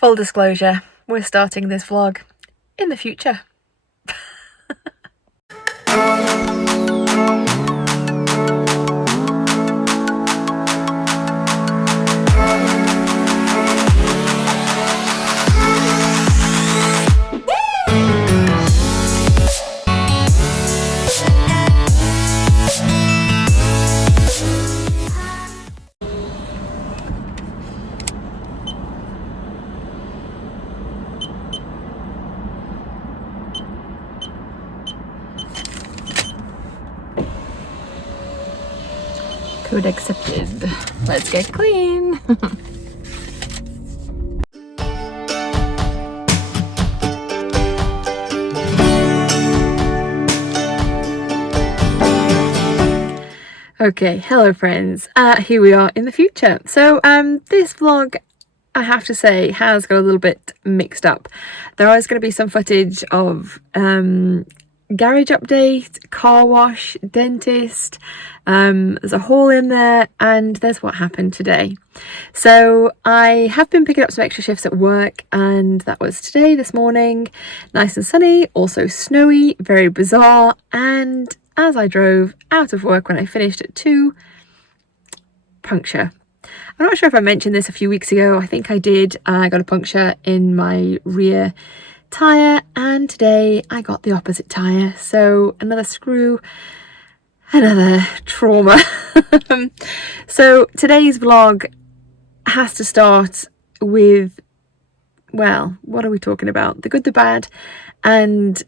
Full disclosure, we're starting this vlog in the future. Code accepted. Let's get clean. Okay, hello friends. Here we are in the future. So this vlog, I have to say, has got a little bit mixed up. There is going to be some footage of garage update, car wash, dentist, there's a haul in there, and there's what happened today. So I have been picking up some extra shifts at work, and that was today, this morning. Nice and sunny, also snowy, very bizarre. And as I drove out of work when I finished at 2, puncture. I'm not sure if I mentioned this a few weeks ago. I think I did. I got a puncture in my rear tyre, and today I got the opposite tyre, so another screw, another trauma. So today's vlog has to start with, well, what are we talking about? The good, the bad, and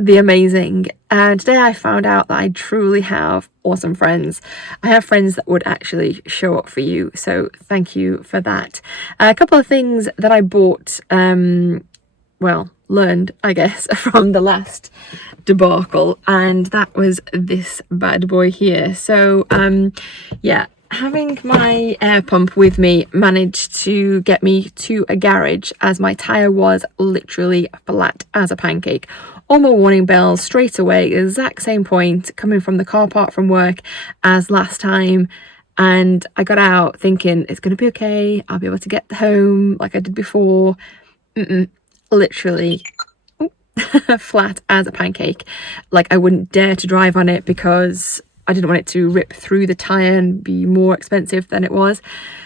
the amazing. And today I found out that I truly have awesome friends. I have friends that would actually show up for you, so thank you for that. A couple of things that I bought, learned, I guess, from the last debacle, and that was this bad boy here. So yeah, having my air pump with me managed to get me to a garage, as my tyre was literally flat as a pancake. All my warning bells straight away, exact same point, coming from the car park from work as last time. And I got out thinking it's going to be okay, I'll be able to get home like I did before. Literally flat as a pancake. Like, I wouldn't dare to drive on it because I didn't want it to rip through the tyre and be more expensive than it was.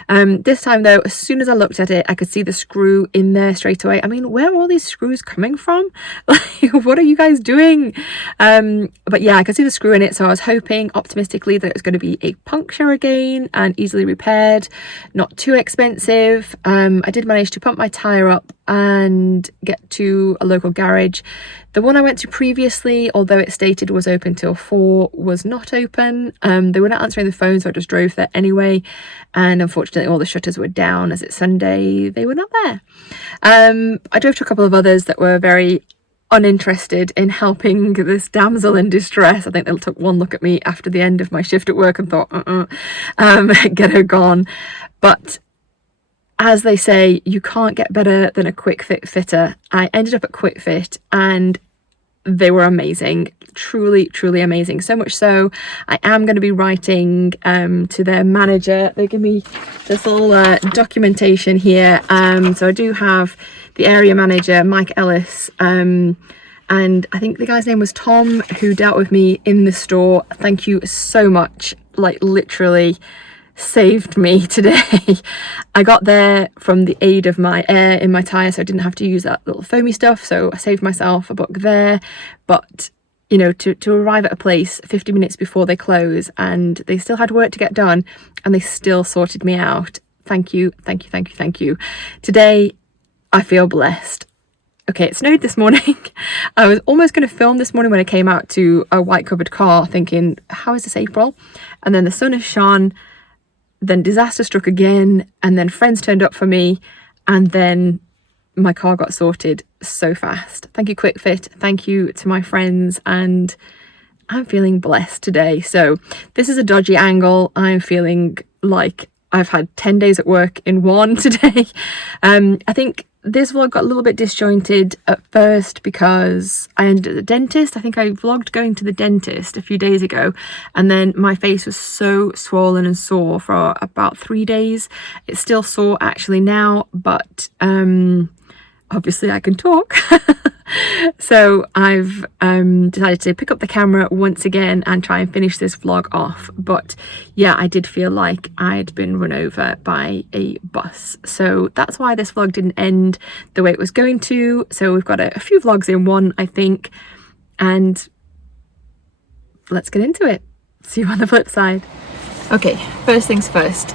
This time though, as soon as I looked at it, I could see the screw in there straight away. I mean, where are all these screws coming from? Like, what are you guys doing? But yeah, I could see the screw in it, so I was hoping optimistically that it was going to be a puncture again and easily repaired, not too expensive. I did manage to pump my tyre up and get to a local garage. The one I went to previously, although it stated was open till 4, was not open. They were not answering the phone, so I just drove there anyway, and unfortunately all the shutters were down as it's Sunday. They were not there. I drove to a couple of others that were very uninterested in helping this damsel in distress. I think they took one look at me after the end of my shift at work and thought, get her gone. But as they say, you can't get better than a quick fit fitter. I ended up at Quick Fit, and they were amazing, truly amazing. So much so I am going to be writing to their manager. They give me this little documentation here. So I do have the area manager, Mike Ellis, and I think the guy's name was Tom, who dealt with me in the store. Thank you so much. Like, literally saved me today. I got there from the aid of my air in my tyre, so I didn't have to use that little foamy stuff, so I saved myself a buck there. But you know, to arrive at a place 50 minutes before they close, and they still had work to get done, and they still sorted me out. Thank you. Today I feel blessed. Okay, it snowed this morning. I was almost going to film this morning when I came out to a white covered car thinking, how is this April? And then the sun has shone. Then disaster struck again, and then friends turned up for me, and then my car got sorted so fast. Thank you, Quick Fit. Thank you to my friends, and I'm feeling blessed today. So this is a dodgy angle. I'm feeling like I've had 10 days at work in one today. I think this vlog got a little bit disjointed at first because I ended at the dentist. I think I vlogged going to the dentist a few days ago, and then my face was so swollen and sore for about 3 days. It's still sore actually now, but obviously I can talk. So I've decided to pick up the camera once again and try and finish this vlog off. But yeah, I did feel like I'd been run over by a bus, so that's why this vlog didn't end the way it was going to. So we've got a few vlogs in one, I think, and let's get into it. See you on the flip side. Okay, first things first,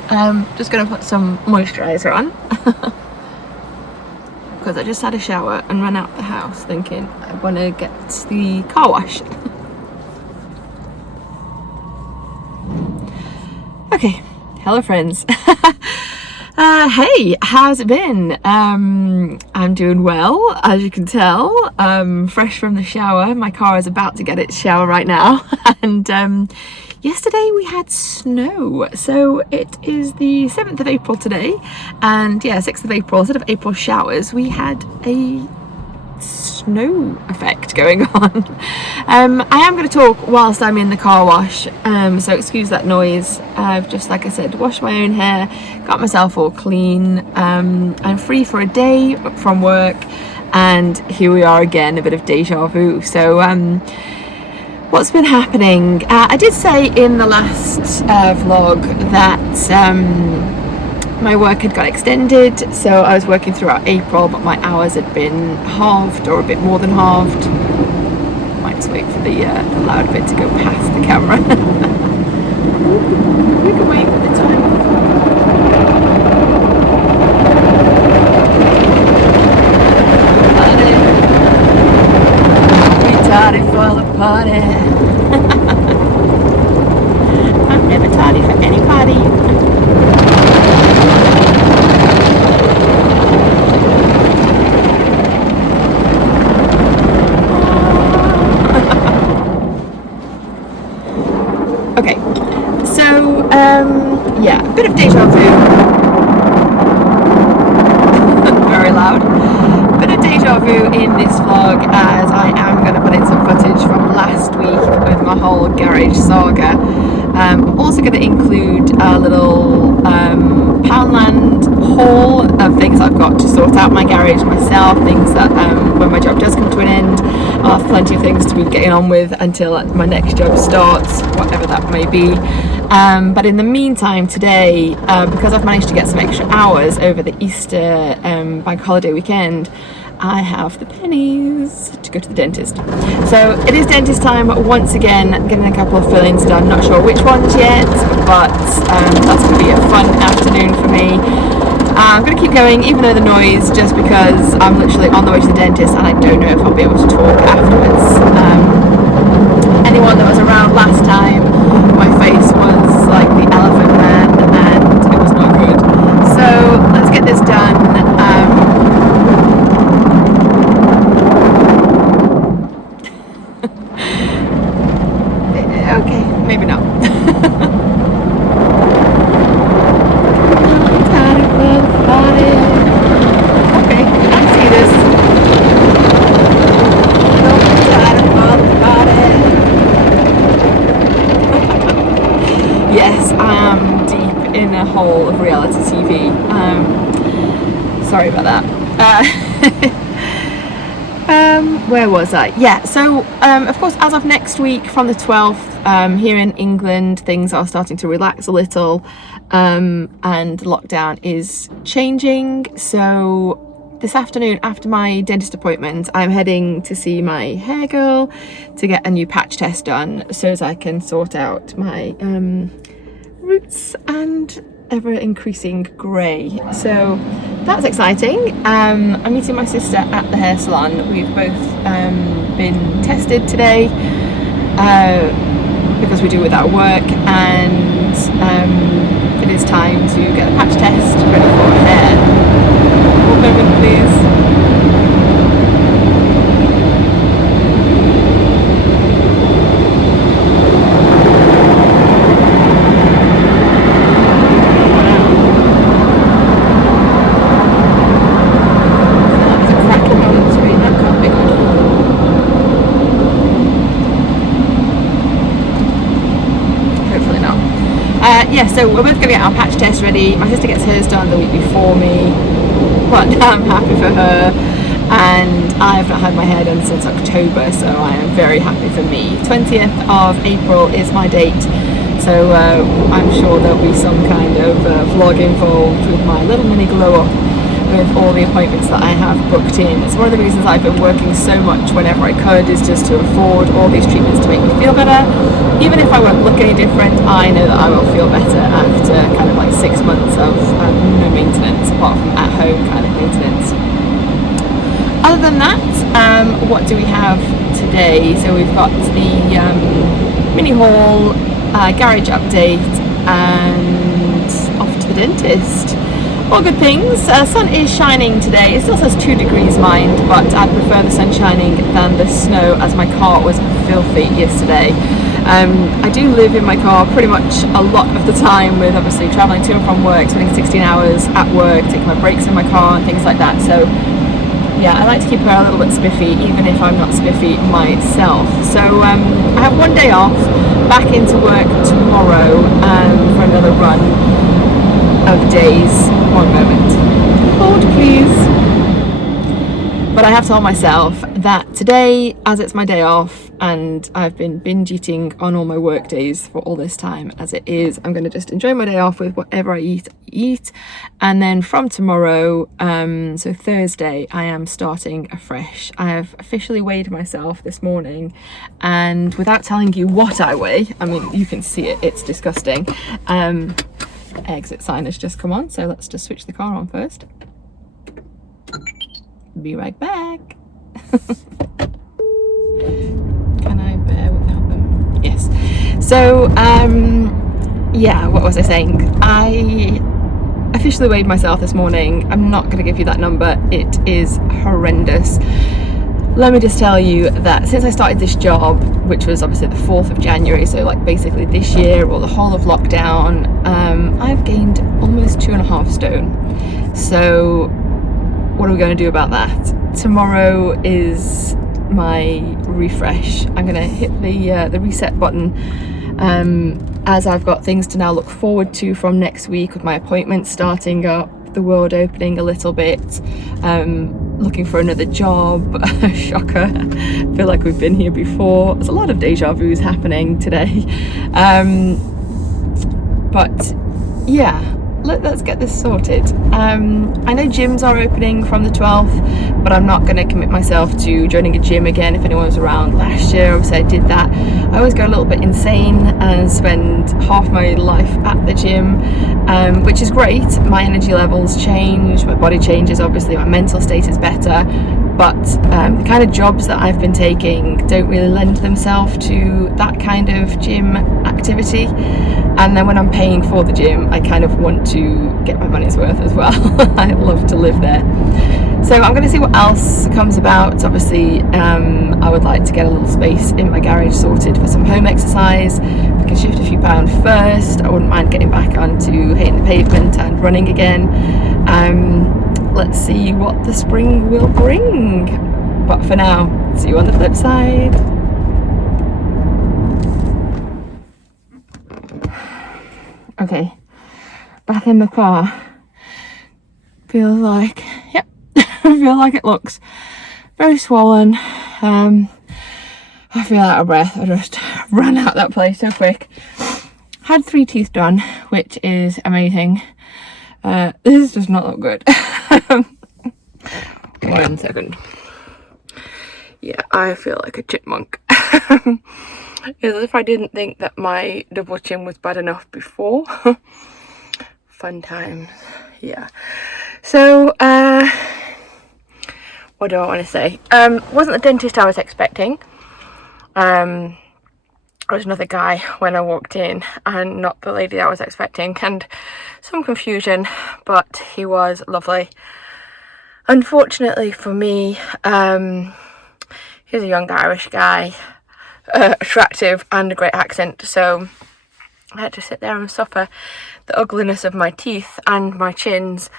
just gonna put some moisturizer on. Because I just had a shower and ran out the house thinking I want to get the car wash. Okay, hello friends. Hey, how's it been? I'm doing well, as you can tell. Fresh from the shower. My car is about to get its shower right now. And yesterday we had snow, so it is the 7th of April today, and yeah, 6th of April, instead of April showers, we had a snow effect going on. I am going to talk whilst I'm in the car wash, so excuse that noise. I've just, like I said, washed my own hair, got myself all clean. I'm free for a day from work, and here we are again, a bit of deja vu. So what's been happening? I did say in the last vlog that my work had got extended, so I was working throughout April, but my hours had been halved, or a bit more than halved. Might just wait for the loud bit to go past the camera. We can wait for the time. Tardy for the party. I'm never tardy for any party. Okay, so yeah, a bit of deja vu. Very loud. Bit of deja vu in this vlog, as I am going to put in some footage from last week with my whole garage saga. I'm also going to include a little Poundland haul of things I've got to sort out my garage myself, things that when my job does come to an end, I'll have plenty of things to be getting on with until my next job starts, whatever that may be. But in the meantime today, because I've managed to get some extra hours over the Easter bank holiday weekend, I have the pennies to go to the dentist. So it is dentist time once again, getting a couple of fill-ins done. Not sure which ones yet, but that's going to be a fun afternoon for me. I'm going to keep going even though the noise, just because I'm literally on the way to the dentist and I don't know if I'll be able to talk afterwards. Anyone that was around last time, my face was like the elephant man and it was not good. So let's get this done. Okay, maybe not. Okay, I see this. Yes, I am deep in a hole of reality TV. Sorry about that. Where was I? Yeah, so of course, as of next week from the 12th, here in England, things are starting to relax a little, and lockdown is changing. So this afternoon, after my dentist appointment, I'm heading to see my hair girl to get a new patch test done, so as I can sort out my roots and ever increasing grey. So that's exciting. I'm meeting my sister at the hair salon. We've both been tested today because we do with our work, and it is time to get a patch test ready for hair. One moment please. yeah, so we're both going to get our patch test ready. My sister gets hers done the week before me, but I'm happy for her. And I've not had my hair done since October, so I am very happy for me. 20th of April is my date, so I'm sure there'll be some kind of vlog involved with my little mini glow up with all the appointments that I have booked in. It's one of the reasons I've been working so much whenever I could, is just to afford all these treatments to make me feel better. Even if I won't look any different, I know that I will feel better after kind of like 6 months of no maintenance, apart from at home kind of maintenance. Other than that, what do we have today? So we've got the mini haul, garage update, and off to the dentist. All good things. Sun is shining today. It still says 2 degrees, mind, but I prefer the sun shining than the snow, as my car was filthy yesterday. I do live in my car pretty much a lot of the time, with obviously travelling to and from work, spending 16 hours at work, taking my breaks in my car and things like that. So yeah, I like to keep her a little bit spiffy, even if I'm not spiffy myself. So I have one day off, back into work tomorrow for another run of days. One moment. Hold please. But I have told myself that today, as it's my day off and I've been binge eating on all my work days for all this time as it is, I'm going to just enjoy my day off with whatever I eat. And then from tomorrow, so Thursday, I am starting afresh. I have officially weighed myself this morning, and without telling you what I weigh, I mean, you can see it, it's disgusting. Exit sign has just come on, so let's just switch the car on first. Be right back. Can I bear without them? Yes. So yeah, what was I saying? I officially weighed myself this morning. I'm not going to give you that number, it is horrendous. Let me just tell you that since I started this job, which was obviously the 4th of January, so like basically this year or the whole of lockdown, I've gained almost 2.5 stone. So what are we going to do about that? Tomorrow is my refresh. I'm going to hit the reset button, as I've got things to now look forward to from next week, with my appointments starting up, the world opening a little bit, looking for another job. Shocker. I feel like we've been here before. There's a lot of deja vus happening today. But yeah, let's get this sorted. I know gyms are opening from the 12th, but I'm not going to commit myself to joining a gym again. If anyone was around last year, obviously I did that. I always go a little bit insane and spend half my life at the gym, which is great. My energy levels change, my body changes, obviously my mental state is better, but the kind of jobs that I've been taking don't really lend themselves to that kind of gym activity. And then when I'm paying for the gym, I kind of want to get my money's worth as well. I love to live there. So I'm going to see what else comes about. Obviously, I would like to get a little space in my garage sorted for some home exercise. If I can shift a few pounds first, I wouldn't mind getting back onto hitting the pavement and running again. Let's see what the spring will bring. But for now, see you on the flip side. Okay, back in the car. Feels like, yep, I feel like it looks very swollen. I feel out of breath. I just ran out that place so quick. Had 3 teeth done, which is amazing. This does not look good. 1 second. Yeah, I feel like a chipmunk. As if I didn't think that my double chin was bad enough before. Fun times. Yeah. So, what do I want to say? Wasn't the dentist I was expecting. There was another guy when I walked in, and not the lady I was expecting, and some confusion, but he was lovely. Unfortunately for me, he's a young Irish guy, attractive and a great accent, so I had to sit there and suffer the ugliness of my teeth and my chins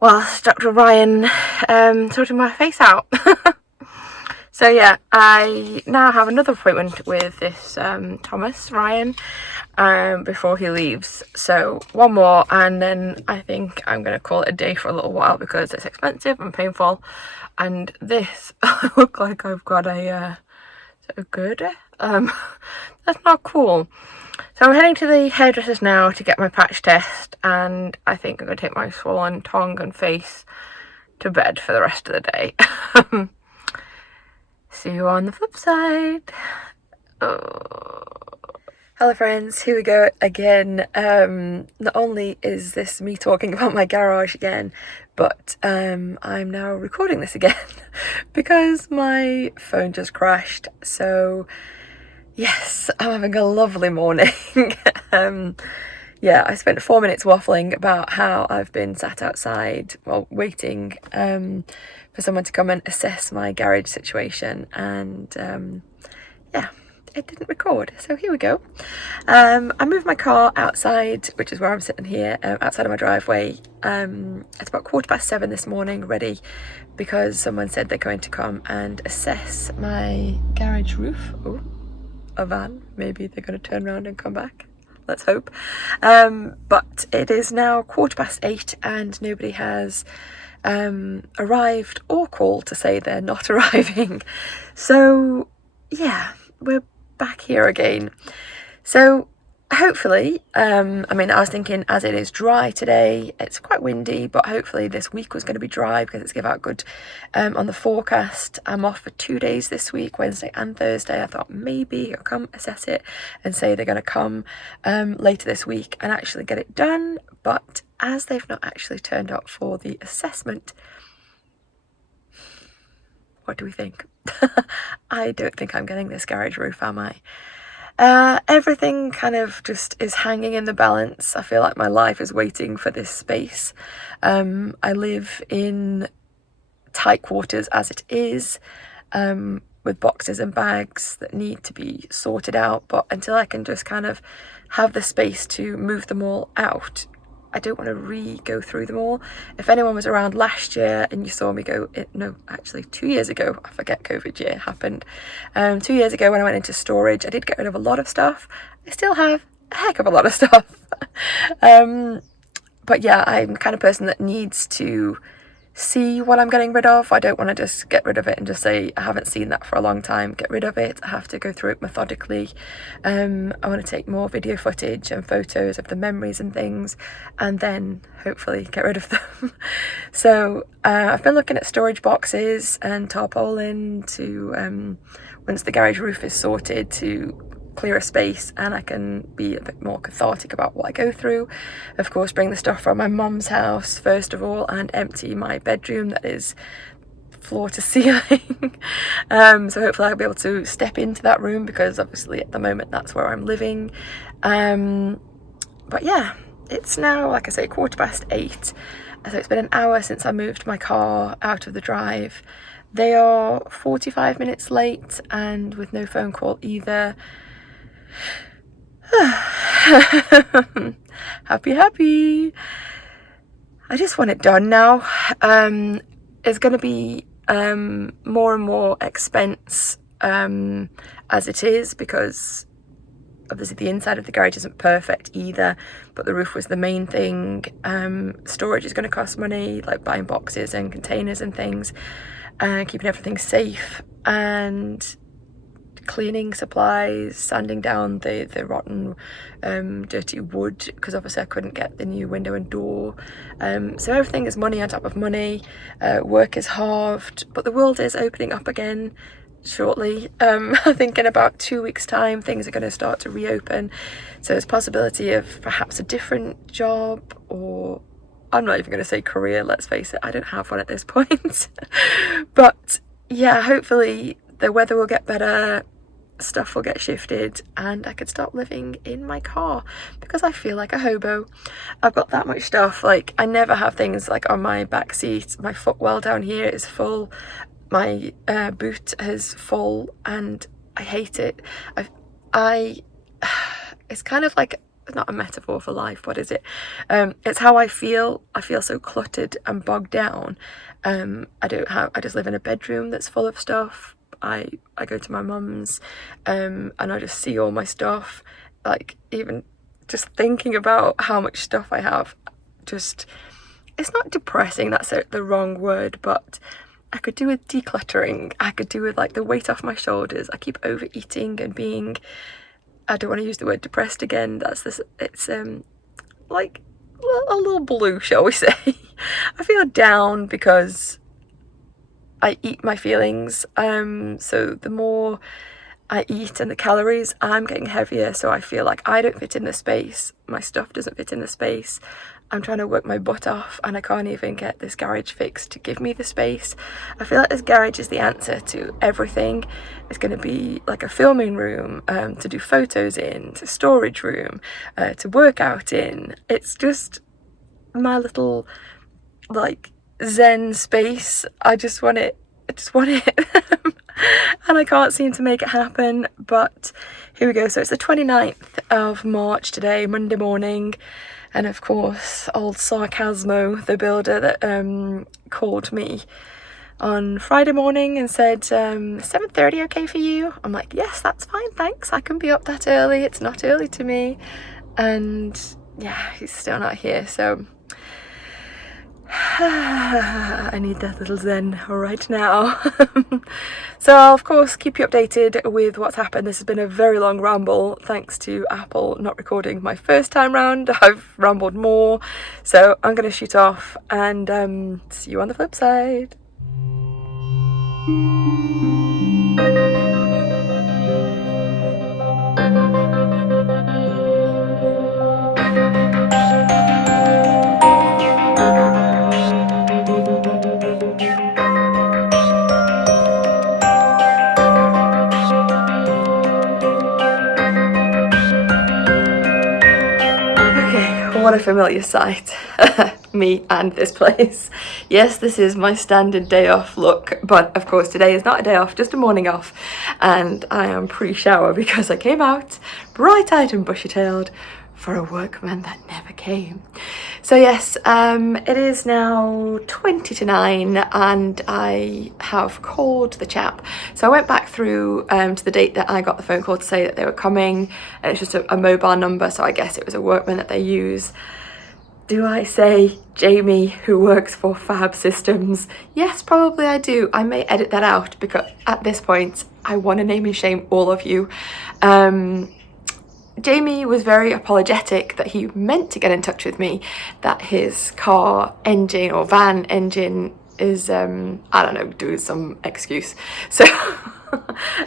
whilst Dr. Ryan sorted my face out. So yeah, I now have another appointment with this Ryan, before he leaves. So one more, and then I think I'm going to call it a day for a little while because it's expensive and painful. And this, I look like I've got a girder. That's not cool. So I'm heading to the hairdresser's now to get my patch test, and I think I'm going to take my swollen tongue and face to bed for the rest of the day. See you on the flip side. Oh. Hello friends, here we go again. Not only is this me talking about my garage again, but I'm now recording this again because my phone just crashed. So yes, I'm having a lovely morning. Yeah, I spent 4 minutes waffling about how I've been sat outside, well, waiting for someone to come and assess my garage situation, and yeah, it didn't record, so here we go. I moved my car outside, which is where I'm sitting here, outside of my driveway. It's about 7:15 this morning, ready, because someone said they're going to come and assess my garage roof. Oh, a van, maybe they're going to turn around and come back. Let's hope. But it is now 8:15 and nobody has arrived or called to say they're not arriving. So yeah, we're back here again. So hopefully, I mean, I was thinking, as it is dry today, it's quite windy, but hopefully this week was going to be dry because it's give out good on the forecast. I'm off for 2 days this week, Wednesday and Thursday. I thought maybe I'll come assess it and say they're going to come later this week and actually get it done. But as they've not actually turned up for the assessment, what do we think? I don't think I'm getting this garage roof, am I? Everything kind of just is hanging in the balance. I feel like my life is waiting for this space. I live in tight quarters as it is, with boxes and bags that need to be sorted out, but until I can just kind of have the space to move them all out, I don't want to go through them all. If anyone was around last year and you saw me go, no, actually 2 years ago, I forget COVID year happened. 2 years ago when I went into storage, I did get rid of a lot of stuff. I still have a heck of a lot of stuff. But yeah, I'm the kind of person that needs to see what I'm getting rid of. I don't want to just get rid of it and just say, I haven't seen that for a long time, get rid of it. I have to go through it methodically. I want to take more video footage and photos of the memories and things, and then hopefully get rid of them. So I've been looking at storage boxes and tarpaulin to, once the garage roof is sorted, to clear a space and I can be a bit more cathartic about what I go through. Of course, bring the stuff from my mum's house first of all and empty my bedroom that is floor to ceiling. So hopefully I'll be able to step into that room because obviously at the moment that's where I'm living. But yeah, it's now, like I say, 8:15. So it's been an hour since I moved my car out of the drive. They are 45 minutes late and with no phone call either. Happy. I just want it done now. It's going to be more and more expense as it is, because obviously the inside of the garage isn't perfect either, but the roof was the main thing. Storage is going to cost money, like buying boxes and containers and things, keeping everything safe, and cleaning supplies, sanding down the rotten dirty wood, because obviously I couldn't get the new window and door. So everything is money on top of money. Work is halved, but the world is opening up again shortly. I think in about 2 weeks time things are going to start to reopen, so there's possibility of perhaps a different job, or I'm not even going to say career, let's face it, I don't have one at this point. But yeah, hopefully the weather will get better, stuff will get shifted, and I could stop living in my car, because I feel like a hobo. I've got that much stuff. Like, I never have things like on my back seat. My footwell down here is full, my boot is full, and I hate it. It's kind of like, not a metaphor for life, what is it? It's how I feel so cluttered and bogged down. I just live in a bedroom that's full of stuff. I go to my mum's, and I just see all my stuff. Like, even just thinking about how much stuff I have, just, it's not depressing, that's the wrong word, but I could do with decluttering. I could do with like the weight off my shoulders. I keep overeating and being, I don't want to use the word depressed again, that's this, it's like a little blue, shall we say. I feel down because I eat my feelings, so the more I eat and the calories, I'm getting heavier, so I feel like I don't fit in the space, my stuff doesn't fit in the space. I'm trying to work my butt off and I can't even get this garage fixed to give me the space. I feel like this garage is the answer to everything. It's going to be like a filming room, to do photos in, to storage room, to work out in. It's just my little like zen space. I just want it. And I can't seem to make it happen, but here we go. So it's the 29th of March today, Monday morning, and of course old Sarcasmo, the builder that called me on Friday morning and said, 7:30 okay for you? I'm like, yes, that's fine, thanks, I can be up that early, it's not early to me. And yeah, he's still not here, so I need that little zen right now. So I'll of course keep you updated with what's happened. This has been a very long ramble thanks to Apple not recording my first time round. I've rambled more, so I'm gonna shoot off and see you on the flip side. What a familiar sight. Me and this place. Yes, this is my standard day off look, but of course today is not a day off, just a morning off, and I am pre-shower because I came out bright-eyed and bushy-tailed for a workman that never came. So yes, it is now 20 to 9 and I have called the chap. So I went back through to the date that I got the phone call to say that they were coming, and it's just a mobile number, so I guess it was a workman that they use. Do I say Jamie, who works for Fab Systems? Yes, probably I do. I may edit that out because at this point I want to name and shame all of you. Jamie was very apologetic that he meant to get in touch with me, that his car engine or van engine is, I don't know, doing some excuse. So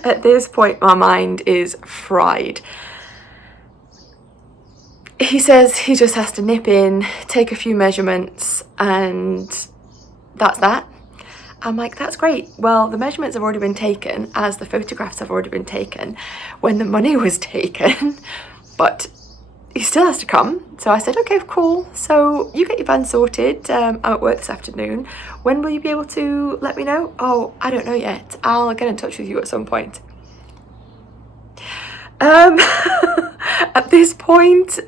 at this point my mind is fried. He says he just has to nip in, take a few measurements, and that's that. I'm like, that's great. Well, the measurements have already been taken, as the photographs have already been taken when the money was taken, but he still has to come. So I said, okay, cool. So you get your van sorted. I'm at work this afternoon. When will you be able to let me know? Oh, I don't know yet. I'll get in touch with you at some point. At this point,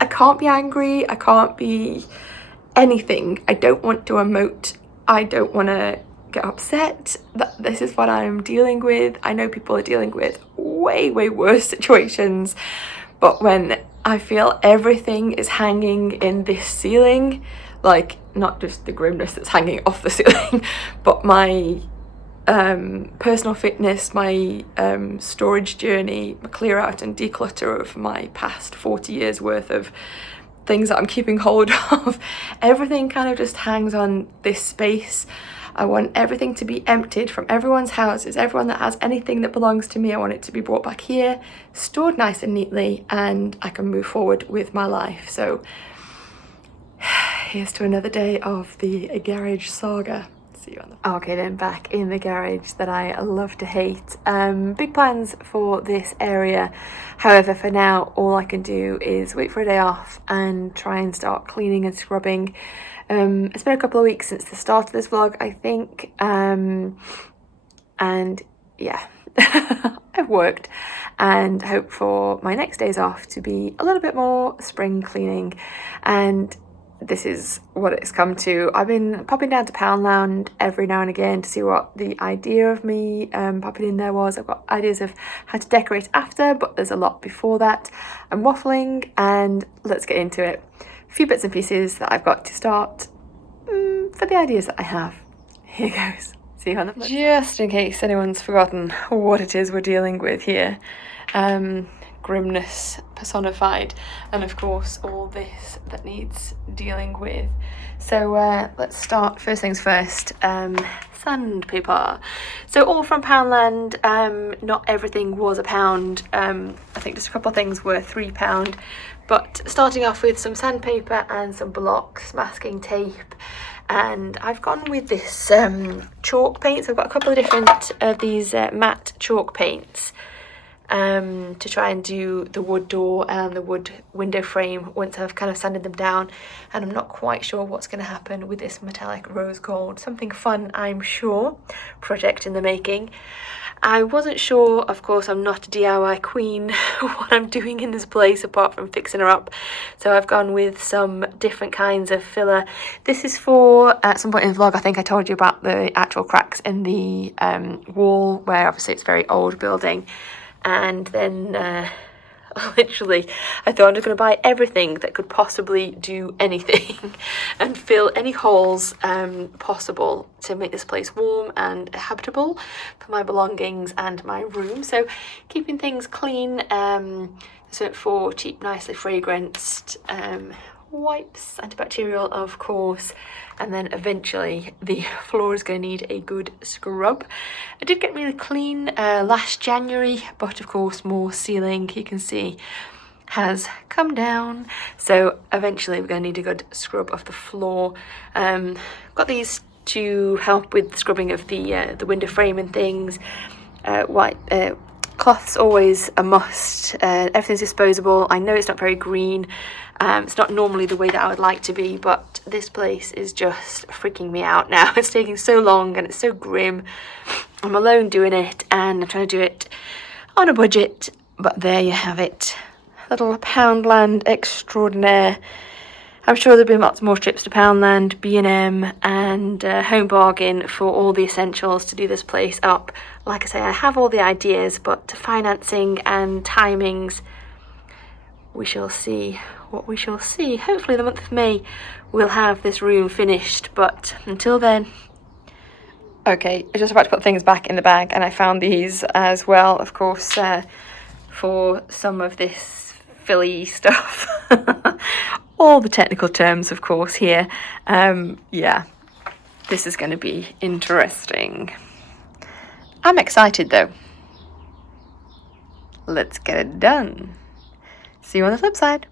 I can't be angry. I can't be anything. I don't want to emote. I don't want to get upset that this is what I'm dealing with. I know people are dealing with way worse situations, but when I feel everything is hanging in this ceiling, like not just the grimness that's hanging off the ceiling, but my personal fitness, my storage journey, my clear out and declutter of my past 40 years worth of things that I'm keeping hold of, everything kind of just hangs on this space. I want everything to be emptied from everyone's houses, everyone that has anything that belongs to me. I want it to be brought back here, stored nice and neatly, and I can move forward with my life. So here's to another day of the garage saga. See you on the... Okay, then back in the garage that I love to hate. Big plans for this area. However, for now, all I can do is wait for a day off and try and start cleaning and scrubbing. It's been a couple of weeks since the start of this vlog, I think. And yeah, I've worked and hope for my next days off to be a little bit more spring cleaning. And this is what it's come to. I've been popping down to Poundland every now and again to see what the idea of me popping in there was. I've got ideas of how to decorate after, but there's a lot before that. I'm waffling, and let's get into it. A few bits and pieces that I've got to start for the ideas that I have. Here goes. See you on the flip. Just in case anyone's forgotten what it is we're dealing with here. Grimness personified, and of course all this that needs dealing with. So let's start, first things first, sandpaper. So all from Poundland. Not everything was £1. I think just a couple of things were £3, but starting off with some sandpaper and some blocks, masking tape, and I've gone with this chalk paint. So I've got a couple of different of these matte chalk paints to try and do the wood door and the wood window frame once I've kind of sanded them down, and I'm not quite sure what's going to happen with this metallic rose gold. Something fun, I'm sure. Project in the making. I wasn't sure, of course I'm not a DIY queen, what I'm doing in this place apart from fixing her up, so I've gone with some different kinds of filler. This is for, at some point in the vlog I think I told you about the actual cracks in the wall, where obviously it's a very old building. And then literally I thought I'm just going to buy everything that could possibly do anything and fill any holes possible to make this place warm and habitable for my belongings and my room. So keeping things clean, so for cheap, nicely fragranced wipes, antibacterial of course, and then eventually the floor is going to need a good scrub. I did get really clean last January, but of course more ceiling, you can see, has come down, so eventually we're going to need a good scrub of the floor. Got these to help with the scrubbing of the window frame and things. Cloth's always a must. Everything's disposable. I know it's not very green. It's not normally the way that I would like to be, but this place is just freaking me out now. It's taking so long and it's so grim. I'm alone doing it, and I'm trying to do it on a budget, but there you have it. Little Poundland extraordinaire. I'm sure there'll be lots more trips to Poundland, B&M and Home Bargain for all the essentials to do this place up. Like I say, I have all the ideas, but financing and timings, we shall see what we shall see. Hopefully the month of May we'll have this room finished, but until then. Okay, I'm just about to put things back in the bag, and I found these as well, of course, for some of this filly stuff. All the technical terms, of course, here. Yeah, this is going to be interesting. I'm excited, though. Let's get it done. See you on the flip side.